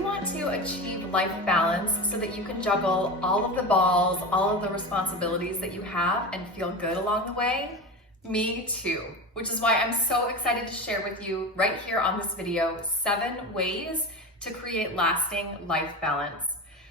you want to achieve life balance so that you can juggle all of the balls, all of the responsibilities that you have and feel good along the way? Me too, which is why I'm so excited to share with you right here on this video 7 ways to create lasting life balance.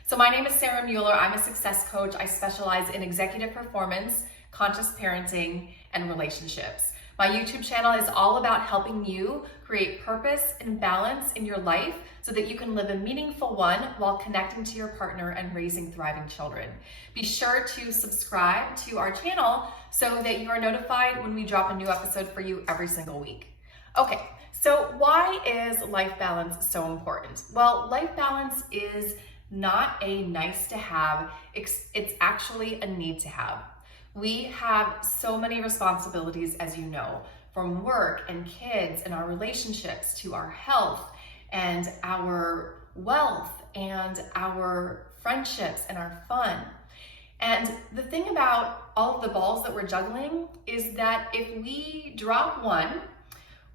So my name is Sarah Mueller. I'm a success coach. I specialize in executive performance, conscious parenting, and relationships. My YouTube channel is all about helping you create purpose and balance in your life so that you can live a meaningful one while connecting to your partner and raising thriving children. Be sure to subscribe to our channel so that you are notified when we drop a new episode for you every single week. Okay, so why is life balance so important? Well, life balance is not a nice to have, it's actually a need to have. We have so many responsibilities, as you know, from work and kids and our relationships to our health and our wealth and our friendships and our fun. And the thing about all of the balls that we're juggling is that if we drop one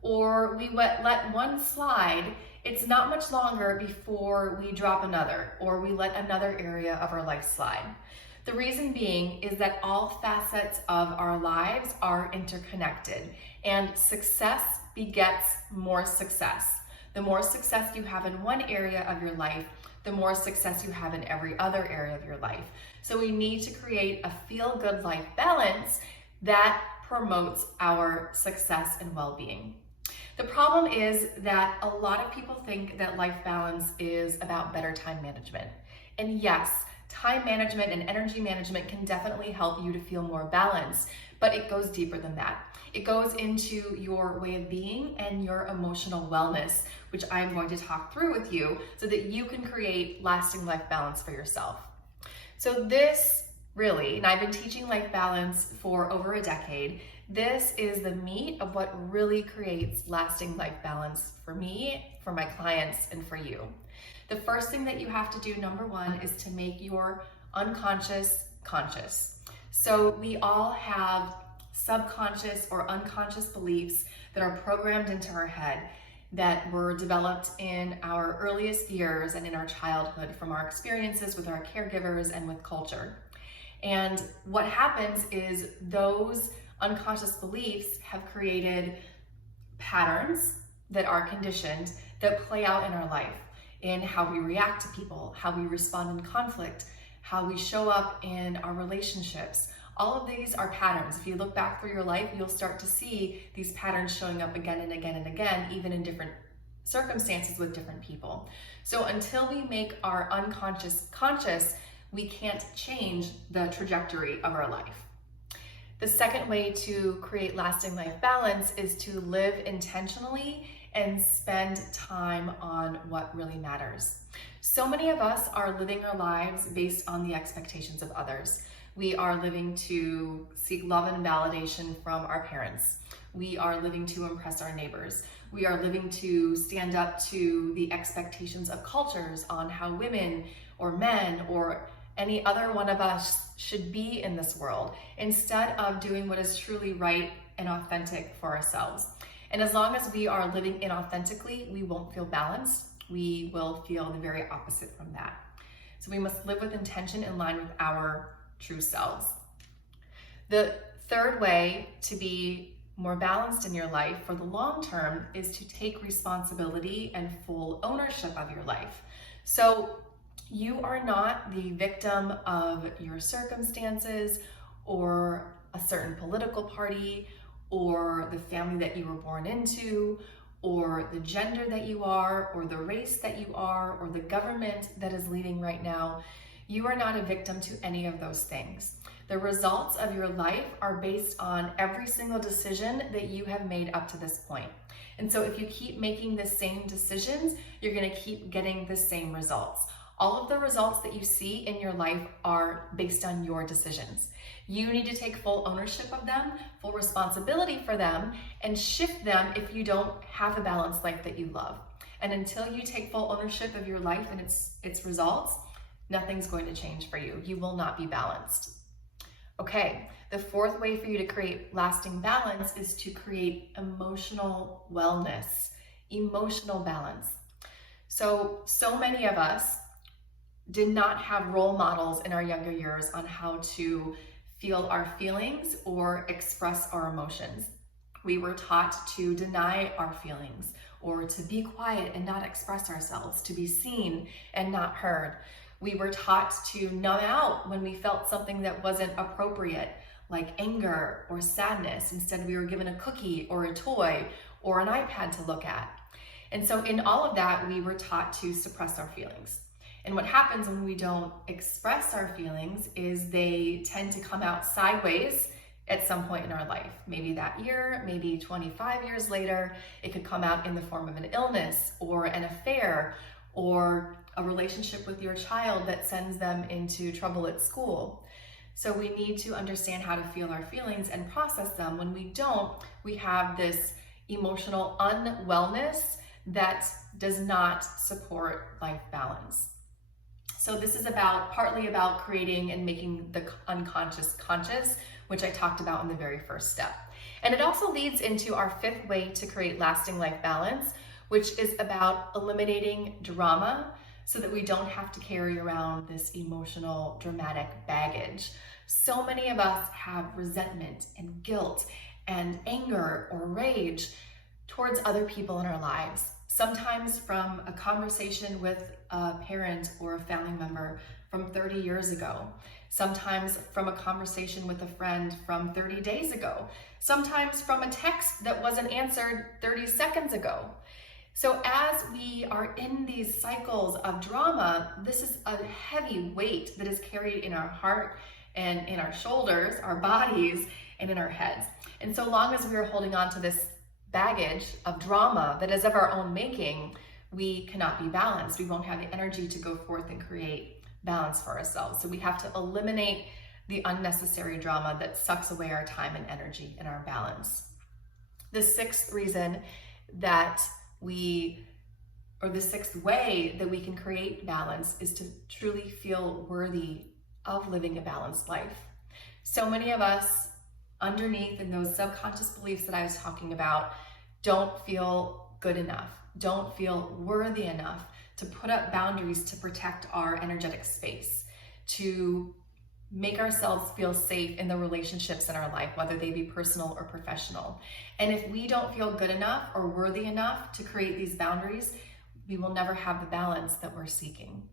or we let one slide, it's not much longer before we drop another or we let another area of our life slide. The reason being is that all facets of our lives are interconnected, and success begets more success. The more success you have in one area of your life, the more success you have in every other area of your life. So we need to create a feel-good life balance that promotes our success and well-being. The problem is that a lot of people think that life balance is about better time management. And yes, time management and energy management can definitely help you to feel more balanced, but it goes deeper than that. It goes into your way of being and your emotional wellness, which I'm going to talk through with you so that you can create lasting life balance for yourself. So this really, and I've been teaching life balance for over a decade, this is the meat of what really creates lasting life balance for me, for my clients, and for you. The first thing that you have to do, number one, is to make your unconscious conscious. So we all have subconscious or unconscious beliefs that are programmed into our head that were developed in our earliest years and in our childhood from our experiences with our caregivers and with culture. And what happens is those unconscious beliefs have created patterns that are conditioned that play out in our life, in how we react to people, how we respond in conflict, how we show up in our relationships. All of these are patterns. If you look back through your life, you'll start to see these patterns showing up again and again and again, even in different circumstances with different people. So until we make our unconscious conscious, we can't change the trajectory of our life. The second way to create lasting life balance is to live intentionally and spend time on what really matters. So many of us are living our lives based on the expectations of others. We are living to seek love and validation from our parents. We are living to impress our neighbors. We are living to stand up to the expectations of cultures on how women or men or any other one of us should be in this world, instead of doing what is truly right and authentic for ourselves. And as long as we are living inauthentically, we won't feel balanced. We will feel the very opposite from that. So we must live with intention in line with our true selves. The third way to be more balanced in your life for the long term is to take responsibility and full ownership of your life. So you are not the victim of your circumstances or a certain political party or the family that you were born into or the gender that you are or the race that you are or the government that is leading right now. You are not a victim to any of those things. The results of your life are based on every single decision that you have made up to this point. And so if you keep making the same decisions, you're going to keep getting the same results. All of the results that you see in your life are based on your decisions. You need to take full ownership of them, full responsibility for them, and shift them if you don't have a balanced life that you love. And until you take full ownership of your life and its results, nothing's going to change for you. You will not be balanced. Okay, the fourth way for you to create lasting balance is to create emotional wellness, emotional balance. So many of us did not have role models in our younger years on how to feel our feelings or express our emotions. We were taught to deny our feelings, or to be quiet and not express ourselves, to be seen and not heard. We were taught to numb out when we felt something that wasn't appropriate, like anger or sadness. Instead, we were given a cookie or a toy or an iPad to look at. And so in all of that, we were taught to suppress our feelings. And what happens when we don't express our feelings is they tend to come out sideways at some point in our life. Maybe that year, maybe 25 years later. It could come out in the form of an illness or an affair or a relationship with your child that sends them into trouble at school. So we need to understand how to feel our feelings and process them. When we don't, we have this emotional unwellness that does not support life balance. So this is partly about creating and making the unconscious conscious, which I talked about in the very first step. And it also leads into our fifth way to create lasting life balance, which is about eliminating drama so that we don't have to carry around this emotional, dramatic baggage. So many of us have resentment and guilt and anger or rage towards other people in our lives. Sometimes from a conversation with a parent or a family member from 30 years ago. Sometimes from a conversation with a friend from 30 days ago. Sometimes from a text that wasn't answered 30 seconds ago. So as we are in these cycles of drama, this is a heavy weight that is carried in our heart and in our shoulders, our bodies, and in our heads. And so long as we are holding on to this baggage of drama that is of our own making, we cannot be balanced. We won't have the energy to go forth and create balance for ourselves. So we have to eliminate the unnecessary drama that sucks away our time and energy and our balance. The sixth reason that the sixth way that we can create balance is to truly feel worthy of living a balanced life. So many of us underneath in those subconscious beliefs that I was talking about don't feel good enough, don't feel worthy enough to put up boundaries to protect our energetic space, to make ourselves feel safe in the relationships in our life, whether they be personal or professional. And if we don't feel good enough or worthy enough to create these boundaries, we will never have the balance that we're seeking.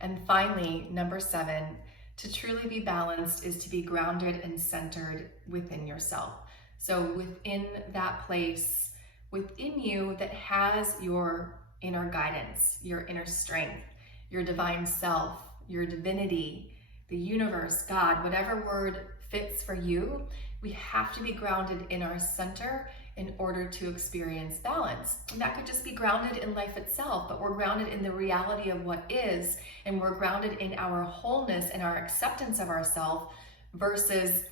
And finally, number 7, to truly be balanced is to be grounded and centered within yourself. So within that place within you that has your inner guidance, your inner strength, your divine self, your divinity, the universe, God, whatever word fits for you, we have to be grounded in our center in order to experience balance. And that could just be grounded in life itself, but we're grounded in the reality of what is, and we're grounded in our wholeness and our acceptance of ourselves versus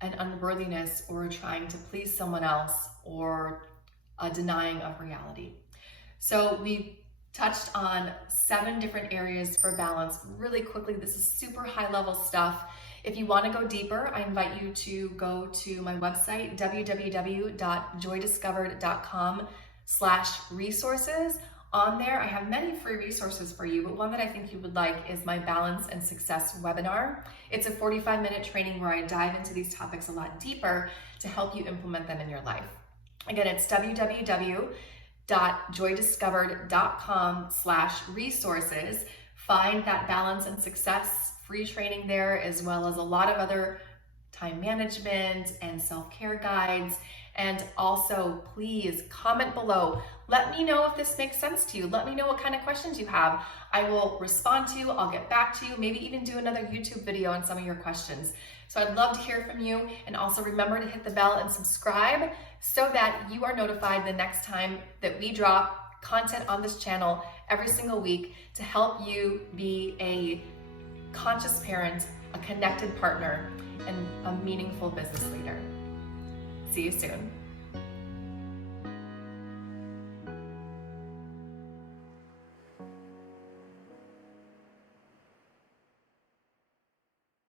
an unworthiness or trying to please someone else or a denying of reality. So we touched on 7 different areas for balance really quickly. This is super high level stuff. If you want to go deeper, I invite you to go to my website, www.joydiscovered.com/resources. On there, I have many free resources for you, but one that I think you would like is my Balance and Success webinar. It's a 45-minute training where I dive into these topics a lot deeper to help you implement them in your life. Again, it's www.joydiscovered.com/resources. Find that Balance and Success free training there, as well as a lot of other time management and self-care guides. And also, please comment below. Let me know if this makes sense to you. Let me know what kind of questions you have. I will respond to you. I'll get back to you, maybe even do another YouTube video on some of your questions. So I'd love to hear from you. And also remember to hit the bell and subscribe so that you are notified the next time that we drop content on this channel every single week to help you be a conscious parent, a connected partner, and a meaningful business leader. See you soon.